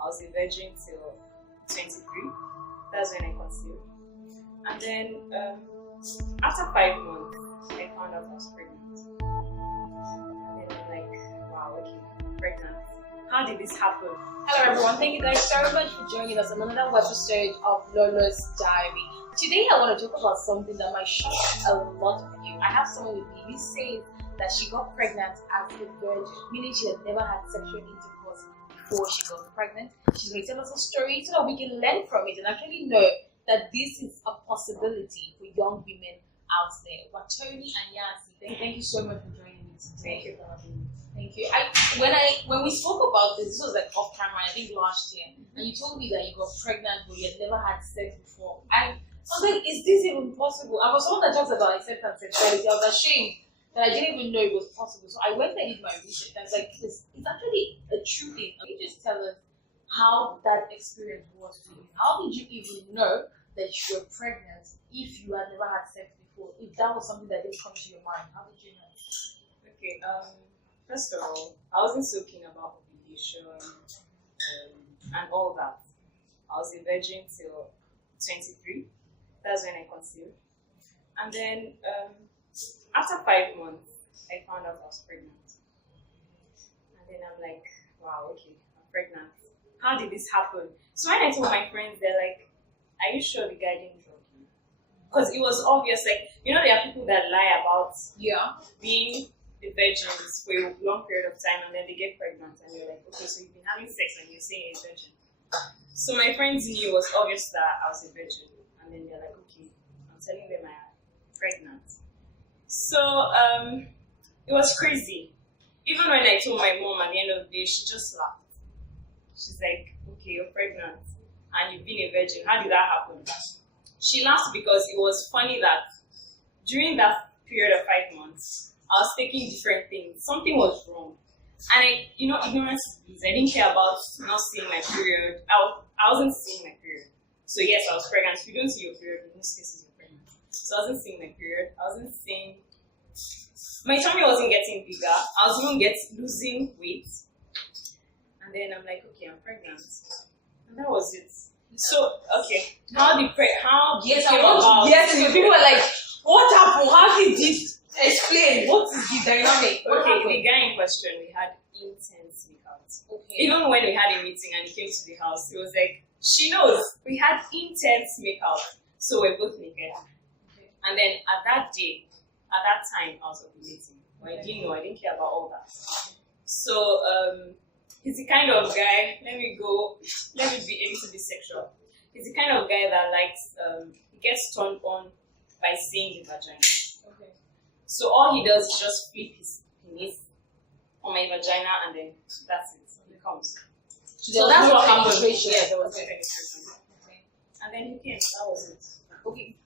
I was a virgin till 23. That's when I conceived. And then after 5 months, I found out I was pregnant. And then I'm like, wow, okay, I'm pregnant. How did this happen? Hello everyone, thank you guys so much for joining us on another episode of Lolo's Diary. Today I want to talk about something that might shock a lot of you. I have someone with me who says that she got pregnant as a virgin, meaning she had never had sexual intercourse before she got pregnant. She's going to tell us a story so that we can learn from it and actually know that this is a possibility for young women out there. Wathoni Anyasi, thank you so much for joining me today. Thank you for having me. Thank you. When we spoke about this was like off camera, I think last year, and you told me that you got pregnant but you had never had sex before. I was like, is this even possible? I was someone that talks about acceptance and sexuality. I was ashamed that I didn't even know it was possible. So I went and did my research. I was like, it's actually a true thing. Can you just tell us how that experience was for you? How did you even know that you were pregnant if you had never had sex before? If that was something that didn't come to your mind, how did you know? Okay, first of all, I wasn't so keen about ovulation and all that. I was a virgin till 23. That's when I conceived. And then after 5 months, I found out I was pregnant. And then I'm like, wow, okay, I'm pregnant. How did this happen? So when I told my friends, they're like, are you sure the guy didn't drug you? Because it was obvious, like, you know, there are people that lie about being the virgins for a long period of time and then they get pregnant and you're like, okay, so you've been having sex and you're saying you're a virgin. So my friends knew it was obvious that I was a virgin. And then they're like, okay, I'm telling them I'm pregnant. So it was crazy. Even when I told my mom at the end of the day, she just laughed. She's like, okay, you're pregnant and you've been a virgin. How did that happen? She laughed because it was funny that during that period of 5 months, I was taking different things. Something was wrong. And ignorance is, I didn't care about not seeing my period. I wasn't seeing my period. So yes, I was pregnant. If you don't see your period, in most cases you're pregnant. So I wasn't seeing my period. I wasn't seeing, my tummy wasn't getting bigger. I was even losing weight. And then I'm like, okay, I'm pregnant. And that was it. So, okay. Yes, people were like, what happened? How did this explain? What is the dynamic? The guy in question, we had intense makeouts. Okay. Even when we had a meeting and he came to the house, he was like, she knows. We had intense makeout. So we're both naked. Okay. And then at that time, I was ovulating. But I didn't know, I didn't care about all that. So, he's the kind of guy, let me be a little bit sexual. He's the kind of guy that likes, he gets turned on by seeing the vagina. Okay. So all he does is just flip his penis on my vagina and then that's it. He comes. So that's what happened. Yeah, there was no penetration. Okay. And then he came, that was it. Okay.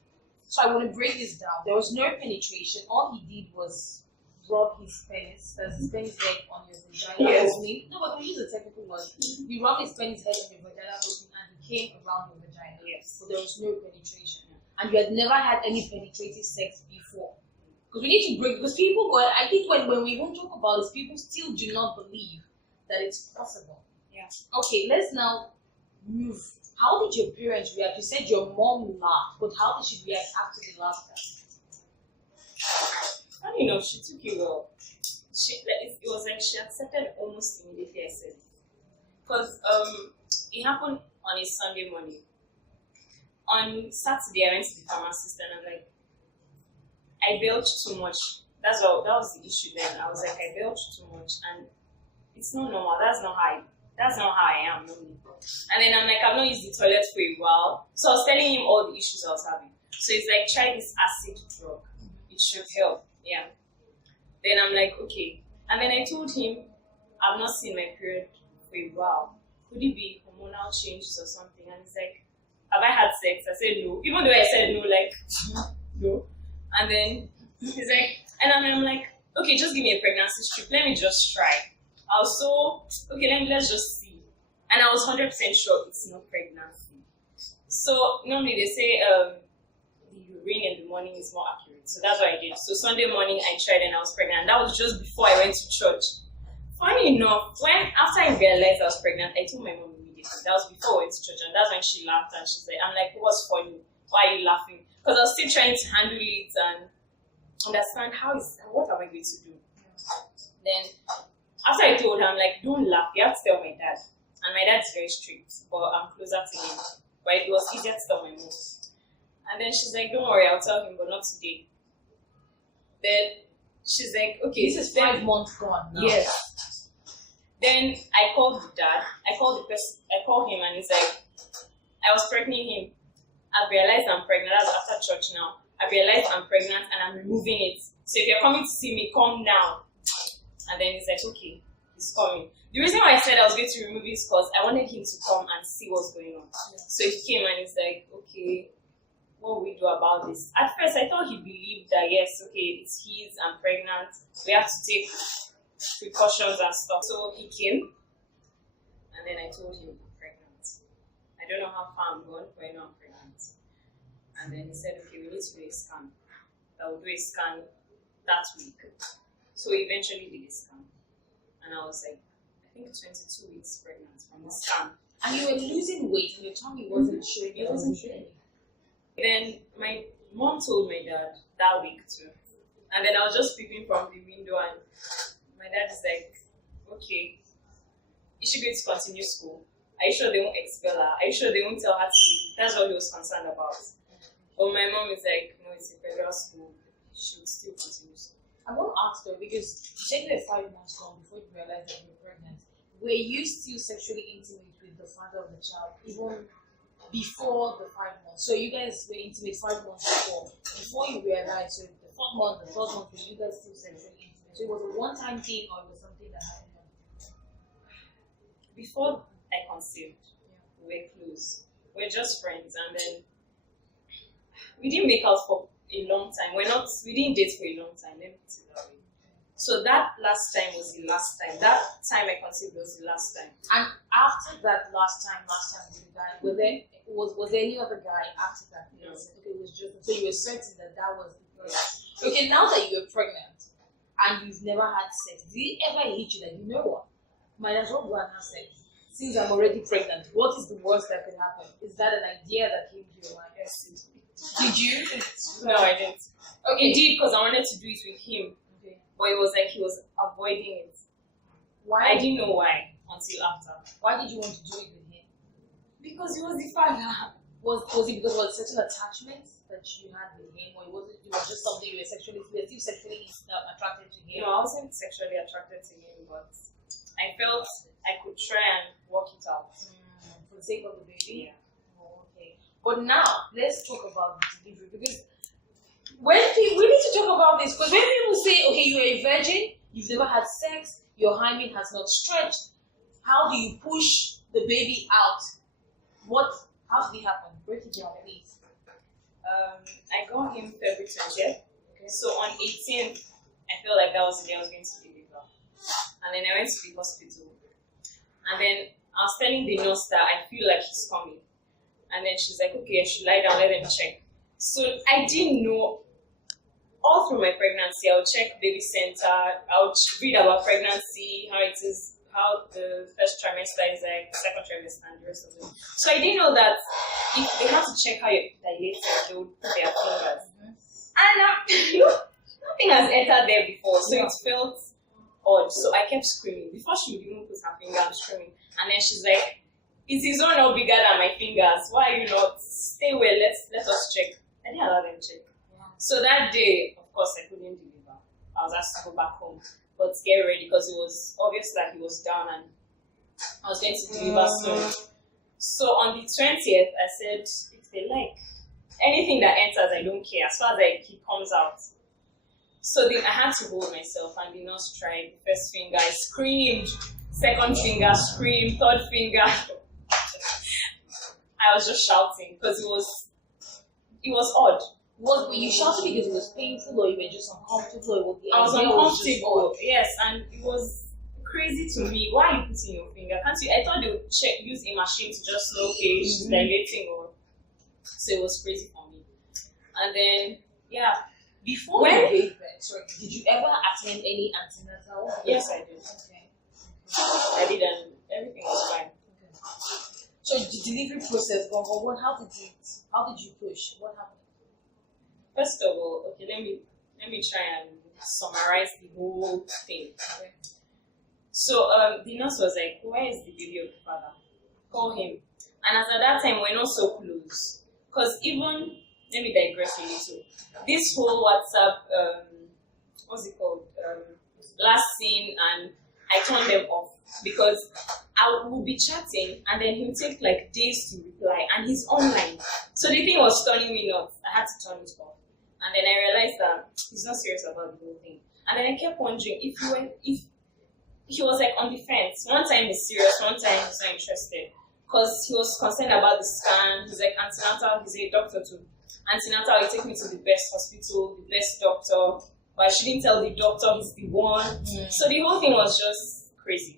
So I want to break this down. There was no penetration. All he did was rub his penis. Does his penis head on your vagina? Yes. No, but we use a technical word. You rub his penis head on your vagina and he came around your vagina. Yes. So there was no penetration. And you had never had any penetrative sex before. Because we need to break, because people, I think when we even talk about this, people still do not believe that it's possible. Yeah. Okay, let's now move. How did your parents react? You said your mom laughed, but how did she react after the laughter? Funny enough, she took it well. It was like she accepted almost immediately, I said. Because it happened on a Sunday morning. On Saturday, I went to the pharmacist and I'm like, I belched too much. That was the issue then. I was like, I belched too much and it's not normal. That's not how I am normally. And then I'm like, I've not used the toilet for a while. So I was telling him all the issues I was having. So he's like, try this acid drug. It should help. Yeah. Then I'm like, okay. And then I told him, I've not seen my period for a while. Could it be hormonal changes or something? And he's like, have I had sex? I said no. Even though I said no, like, no. And then he's like, and I'm like, okay, just give me a pregnancy strip. Let me just try. I was so, okay, let's just see. And I was 100% sure it's not pregnancy. So normally they say the urine in the morning is more accurate. So that's what I did. So Sunday morning I tried and I was pregnant. That was just before I went to church. Funny enough, after I realized I was pregnant, I told my mom immediately. That was before we went to church, and that's when she laughed and she's like, I'm like, what's funny? Why are you laughing? Because I was still trying to handle it and understand what am I going to do. Then after I told her, I'm like, don't laugh, you have to tell my dad. And my dad's very strict, but I'm closer to him. But it was easier to tell my mom. And then she's like, don't worry, I'll tell him, but not today. Then she's like, okay. This is 5 months gone now. Yes. Then I called the dad. I called him and he's like, I was threatening him. I realized I'm pregnant. That's after church now. I realized I'm pregnant and I'm removing it. So if you're coming to see me, come now. And then he's like, okay, he's coming. The reason why I said I was going to remove it is because I wanted him to come and see what's going on. Yeah. So he came and he's like, okay, what will we do about this? At first, I thought he believed that, yes, okay, it's his, I'm pregnant. We have to take precautions and stuff. So he came and then I told him I'm pregnant. I don't know how far I'm going, but I know I'm pregnant. And then he said, okay, we need to do a scan. I will do a scan that week. So we eventually did a scan. And I was like, I think 22 weeks pregnant from the scan. And you were losing weight and your tummy wasn't showing. It wasn't showing. Then my mom told my dad that week too. And then I was just peeping from the window and my dad is like, okay, is she going to continue school? Are you sure they won't expel her? Are you sure they won't tell her to leave? That's what he was concerned about. But my mom is like, no, it's a federal school. She should still continue school. I want to ask though, because you said you were 5 months gone before you realized that you were pregnant. Were you still sexually intimate with the father of the child, even before the 5 months? So you guys were intimate 5 months before you realized, so the 4th month, the 3rd month, were you guys still sexually intimate? So it was a one-time thing or it was something that happened? Before I conceived, we were close. We were just friends, and then we didn't make out for a long time. We didn't date for a long time, let me put it that way. So that last time was the last time. That time I conceived was the last time. And after that last time with the guy, was there any other guy after that? No. Okay, it was just, so you were certain that was the first. Okay, now that you're pregnant and you've never had sex, did it ever hit you that, you know what, might as well go and have sex? Since I'm already pregnant, what is the worst that could happen? Is that an idea that came to your mind? Yes, it did. Did you? No, I didn't. Okay. It did because I wanted to do it with him. Okay. But it was like he was avoiding it. Why? I didn't know why until after. Why did you want to do it with him? Because he was the father. Was it because there was certain attachments that you had with him, or it was just something you were still sexually attracted to him? No, I wasn't sexually attracted to him, but I felt I could try and work it out. For the sake of the baby? Yeah. Oh, okay. But now, let's talk about the delivery, because we need to talk about this, because when people say, okay, you're a virgin, you've never had sex, your hymen has not stretched, how do you push the baby out? How did it happen? Break it down, please. I got him February 20th. Okay. So on 18th, I felt like that was the day I was going to deliver. And then I went to the hospital. And then I was telling the nurse that I feel like he's coming. And then she's like, okay, I should lie down, let them check. So I didn't know. All through my pregnancy, I would check baby center, I would read about pregnancy, how it is, how the first trimester is like, second trimester, and the rest of it. So I didn't know that if they have to check how you're dilated, they would put their fingers. And nothing has entered there before, so it felt odd. So I kept screaming. Before she would even put her finger, I'm screaming. And then she's like, is his own not bigger than my fingers? Why are you not? Stay well, let us check. I didn't allow them to check. So that day, of course, I couldn't deliver. I was asked to go back home, but get ready because it was obvious that he was down and I was going to deliver soon. So on the 20th, I said, if they like, anything that enters, I don't care. As far as he comes out. So then I had to hold myself and the nurse tried. First finger, I screamed. Second finger, screamed. Third finger. I was just shouting because it was odd. Were you shouting because it was painful, or you were just uncomfortable? I was uncomfortable, yes, and it was crazy to me. Why are you putting your finger? Can't you? I thought they would use a machine to just know, okay, she's dilating, or so it was crazy for me. And then, yeah, before you gave birth, sorry, did you ever attend any antenatal? Yes, I did. Okay. I did, and everything was fine. Okay. So the delivery process, what? How did you push? What happened? First of all, okay, let me try and summarize the whole thing. Okay. So the nurse was like, "Where is the baby of the father? Call him." And as at that time, we're not so close, because even, let me digress a little. This whole WhatsApp, what's it called? Last scene, and I turned them off because I would be chatting and then he would take like days to reply, and he's online. So the thing was turning me nuts. I had to turn it off. And then I realized that he's not serious about the whole thing. And then I kept wondering if he was like on the fence. One time he's serious, one time he's not interested. Because he was concerned about the scan. He's like, antenatal, he's a doctor too. Antenatal, he take me to the best hospital, the best doctor. But I shouldn't tell the doctor he's the one. So the whole thing was just crazy.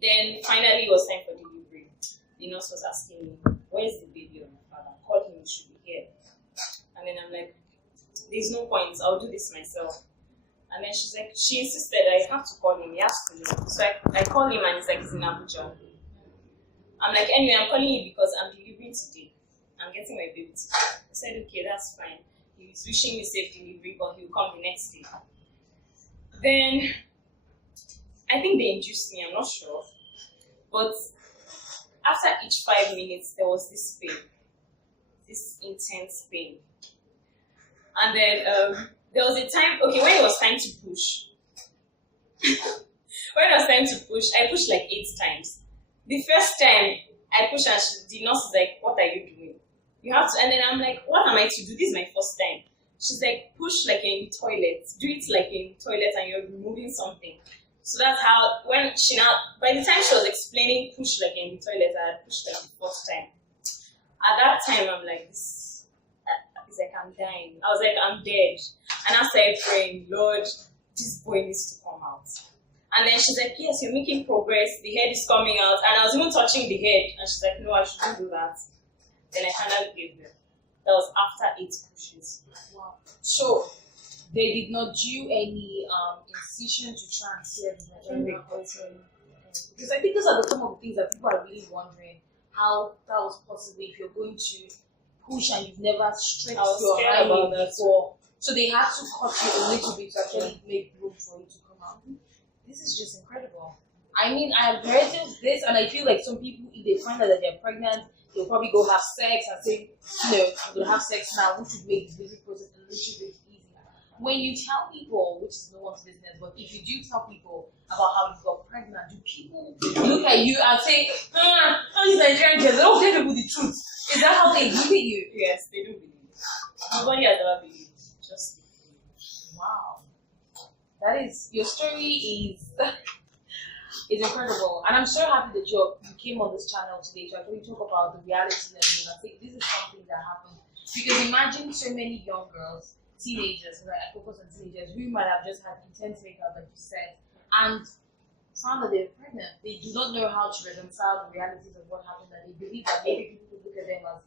Then finally it was time for delivery. The nurse was asking me, "Where's the baby of my father? Call him, he should be here." And then I'm like, "There's no point, I'll do this myself." And then she insisted I have to call him, he has to know. So I call him and he's like, "He's in Abuja." I'm like, "Anyway, I'm calling you because I'm delivering today. I'm getting my baby today." I said, "Okay, that's fine." He was wishing me safe delivery, but he'll come the next day. Then I think they induced me, I'm not sure. But after each 5 minutes, there was this pain, this intense pain. And then there was a time, okay, when it was time to push, I pushed like 8 times. The first time I pushed, and the nurse was like, "What are you doing? You have to," and then I'm like, "What am I to do? This is my first time." She's like, "Push like you're in the toilet. Do it like in the toilet and you're removing something." So that's how, by the time she was explaining push like in the toilet, I had pushed like the first time. At that time, I'm like, it's like I'm dying. I was like, I'm dead. And I started praying, "Lord, this boy needs to come out." And then she's like, "Yes, you're making progress. The head is coming out." And I was even touching the head. And she's like, "No, I shouldn't do that." Then I finally gave birth. That was after 8 pushes. Wow. So they did not do any incision to try and clear the vagina. Because I think those are some of the things that people are really wondering how that was possible if you're going to push and you've never stretched your hymen before. So they had to cut you a little bit to actually make room for you to come out. This is just incredible. I mean, I have heard of this, and I feel like some people, if they find out that they're pregnant, they'll probably go have sex and say, "I'm going to have sex now," which would make the delivery process a little bit easier. When you tell people, which is no one's business, but if you do tell people about how you got pregnant, do people look at you and say, "How is Nigerian girls? They don't tell people the truth." Is that how they look at you? Yes, they do believe. Nobody has ever believed. Just wow. That is, your story is incredible. And I'm so happy that you came on this channel today to actually talk about the reality of it. I think this is something that happened. Because imagine so many young girls, teenagers, right? I focus on teenagers who might have just had intense makeup, like you said, and found that they're pregnant. They do not know how to reconcile the realities of what happened, and they believe that maybe people look at them as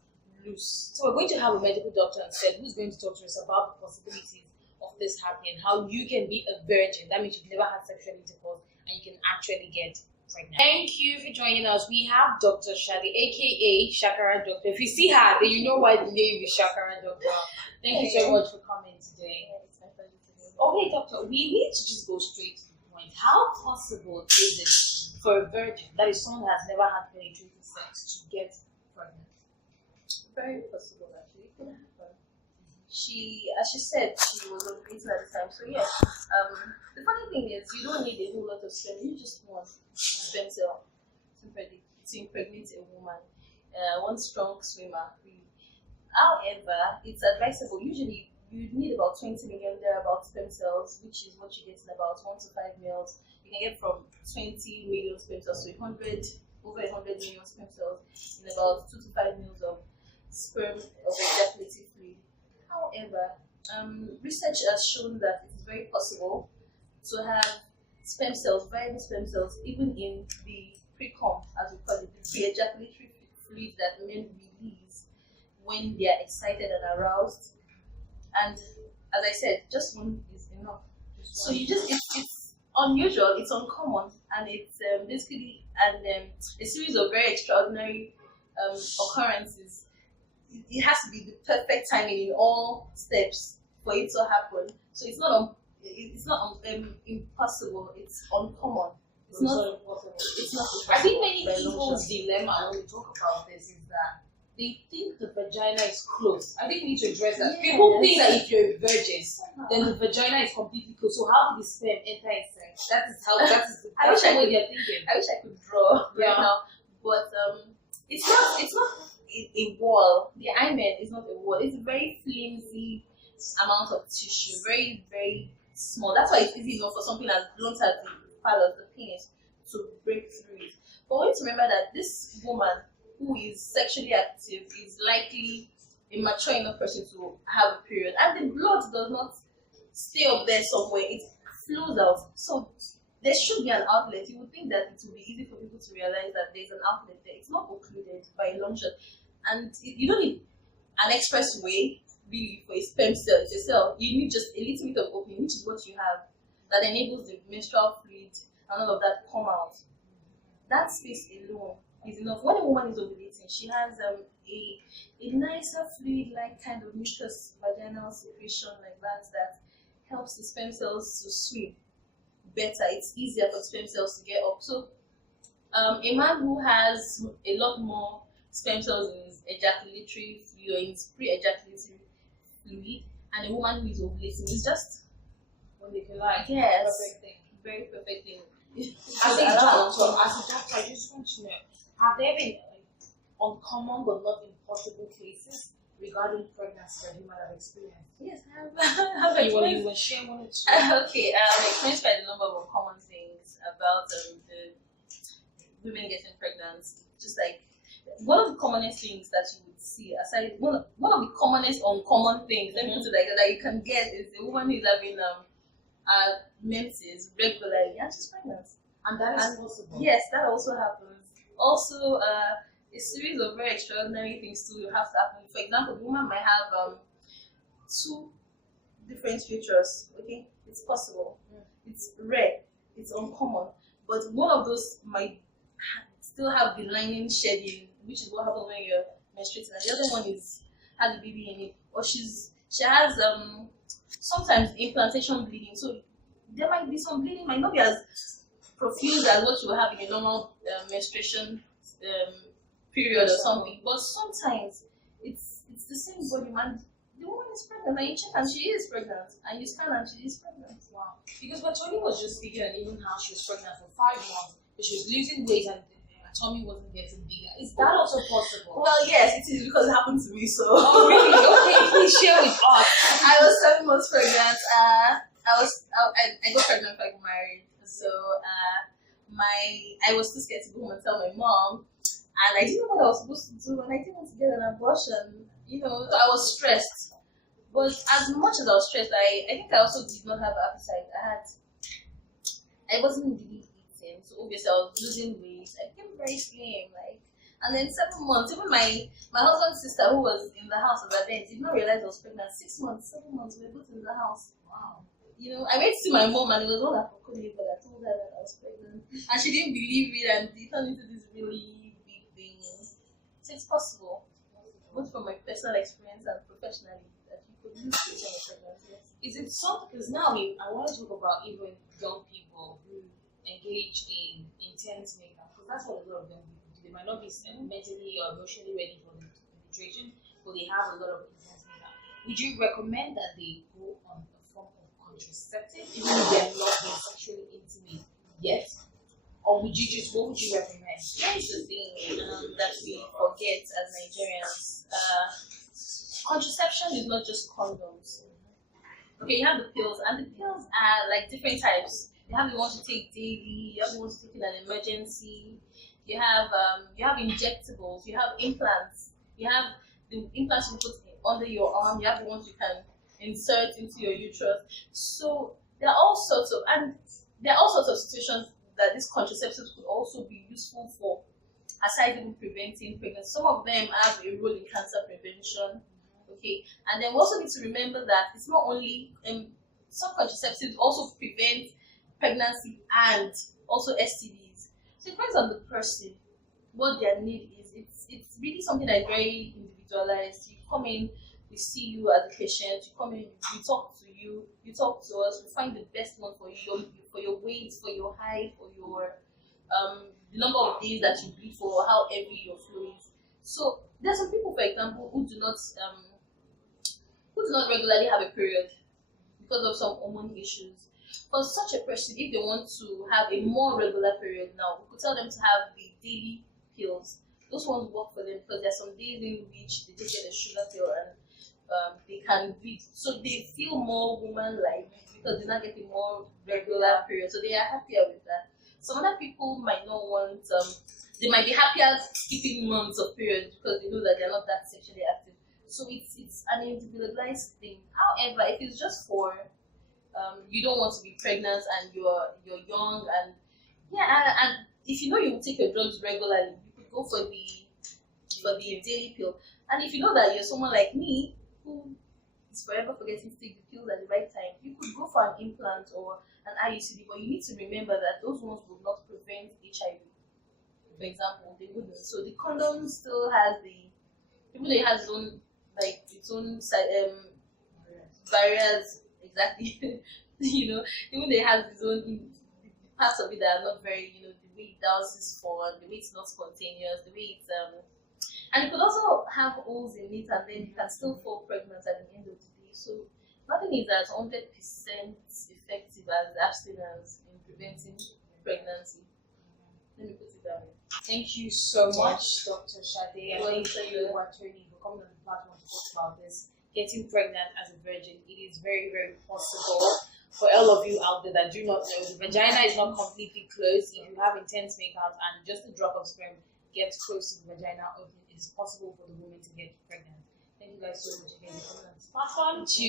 loose. So we're going to have a medical doctor instead who's going to talk to us about the possibilities of this happening, how you can be a virgin. That means you've never had sexual intercourse and you can actually get pregnant. Thank you for joining us. We have Dr. Shadi, aka Shakara Doctor. If you see her, then you know why the name is Shakara Doctor. Thank you so much for coming today. Okay, doctor, we need to just go straight to the point. How possible is it for a virgin, that is someone that has never had penetrative sex, to get pregnant? Very possible, actually. It could happen. As she said, she was on the at the time. So yes, the funny thing is, you don't need a whole lot of sperm. You just want sperm cell to impregnate a woman. One strong swimmer. However, it's advisable. Usually, you need about 20 million thereabout sperm cells, which is what you get in about 1 to 5 males. You can get from 20 million sperm cells to over 100 million sperm cells in about 2 to 5 mils of sperm of ejaculative fluid. However, research has shown that it is very possible to have sperm cells, viable sperm cells, even in the pre-cum, as we call it, the pre-ejaculatory fluid that men release when they are excited and aroused. And as I said, just one is enough. So you just it's unusual, it's uncommon, and it's basically a series of very extraordinary occurrences. It has to be the perfect timing in all steps for it to happen. So it's not impossible. It's uncommon. It's not impossible. It's not. I think many people's dilemma when we talk about this is that they think the vagina is closed. I think we need to address that. Yes. People think that if you're a virgin, then the vagina is completely closed. So how did the sperm enter inside? That is the way they're thinking. I wish I could draw right now, but it's not a wall. The hymen is not a wall. It's a very flimsy amount of tissue, very very small. That's why it's easy enough for something as blunt as the part of the penis to break through it. But we need to remember that this woman who is sexually active is likely a mature enough person to have a period, and the blood does not stay up there somewhere, it flows out. So there should be an outlet. You would think that it would be easy for people to realize that there's an outlet there. It's not occluded by a long shot, and you don't need an expressway really for a sperm cell. It's a cell. You need just a little bit of opening, which is what you have, that enables the menstrual fluid and all of that come out. That space alone is enough. When a woman is ovulating, she has a nicer fluid-like kind of mucus vaginal secretion like that helps the sperm cells to swim better. It's easier for sperm cells to get up. So a man who has a lot more sperm cells in his ejaculatory fluid or in his pre-ejaculatory fluid, and a woman who is ovulating is just yes, perfect thing. Very perfect thing. As a doctor, I just want to know, have there been uncommon but not impossible cases regarding pregnancy that you might have experienced? Yes, I have You want to share one or two? Okay, I experienced quite a number of uncommon things about the women getting pregnant. Just like one of the commonest things that you would see, aside one of the commonest uncommon things, let me put it like that you can get is a woman who is having menses regularly and she's pregnant. And that is possible. Yes, that also happens. Also, a series of very extraordinary things too have to happen. For example, the woman might have two different features. Okay, it's possible. It's rare. It's uncommon. But one of those might still have the lining shedding, which is what happens when you're menstruating, and the other one has a baby in it, or she has sometimes implantation bleeding. So there might be some bleeding, might not be as profuse as what you will have in a normal menstruation period or something, but sometimes it's the same body, man. The woman is pregnant, and you check and she is pregnant, and you scan and she is pregnant. Wow. Because Wathoni was just speaking on even how she was pregnant for 5 months, but she was losing weight and her tummy wasn't getting bigger. Is that also possible? Well, yes, it is, because it happened to me. So. Oh, really? Okay, please share with us. I was 7 months pregnant. I got pregnant before I got married. So I was too scared to go home and tell my mom, and I didn't know what I was supposed to do, and I didn't want to get an abortion. So I was stressed. But as much as I was stressed, I think I also did not have appetite. I wasn't really eating, so obviously I was losing weight. I became very slim, and then 7 months. Even my husband's sister, who was in the house at that day, did not realize I was pregnant. 6 months, 7 months, we were both in the house. Wow. I went to see my mom, and it was all that for me, but I told her that I was pregnant, and she didn't believe it, and it turned into this really big thing. So it's possible, both from my personal experience and professionally, that you could lose weight when you're pregnant. Yes. Is it something? Because now I want to talk about even young people who engage in intense makeup, because that's what a lot of young people do. They might not be mentally or emotionally ready for the penetration, but they have a lot of intense makeup. Would you recommend that they go on a form of contraceptive, even if they're not being sexually intimate yet? Or what would you recommend? Here's the thing that we forget as Nigerians. Contraception is not just condoms. Okay, you have the pills, and the pills are like different types. You have the ones you take daily, you have the ones you take in an emergency, you have injectables, you have implants, you have the implants you put under your arm, you have the ones you can insert into your uterus. So there are all sorts of situations that these contraceptives could also be useful for, aside even preventing pregnancy. Some of them have a role in cancer prevention. Okay, and then we also need to remember that it's not only some contraceptives also prevent pregnancy and also STDs. So it depends on the person, what their need is. It's really something that is very individualized. You come in, we see you as a patient, you come in, we talk to you, you talk to us, we find the best one for your weight, for your height, for your the number of days that you bleed for, how heavy your flow is. So there are some people, for example, who do not regularly have a period because of some hormone issues. For such a person, if they want to have a more regular period now, we could tell them to have the daily pills. Those ones work for them because there are some days in which they take a sugar pill and they can bleed. So they feel more woman-like because they're not getting more regular period. So they are happier with that. Some other people might not want, they might be happier skipping months of periods because they know that they're not that sexually active. So it's an individualized thing. However, if it's just for you don't want to be pregnant and you're young and and if you know you take your drugs regularly, you could go for the daily pill. And if you know that you're someone like me who is forever forgetting to take the pills at the right time, you could go for an implant or an IUCD, but you need to remember that those ones will not prevent HIV. For example, they wouldn't. So the condom still has even though it has its own barriers, exactly. Even though it has its own parts of it that are not very, the way it douses for, the way it's not spontaneous, the way it's and it could also have holes in it, and then you can still fall pregnant at the end of the day. So nothing is as 100% effective as abstinence in preventing pregnancy. Let me put it that way. Thank you so much, Dr. Sade, and thank you, Wathoni, for coming on the platform to talk about this. Getting pregnant as a virgin, it is very, very possible. For all of you out there that do not know, the vagina is not completely closed. If you have intense makeout and just a drop of sperm gets close to the vagina, it is possible for the woman to get pregnant. Thank you guys so much again for coming on this platform to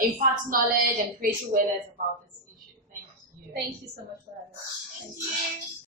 impart knowledge and create awareness about this issue. Thank you. Thank you so much for having us. Thank you.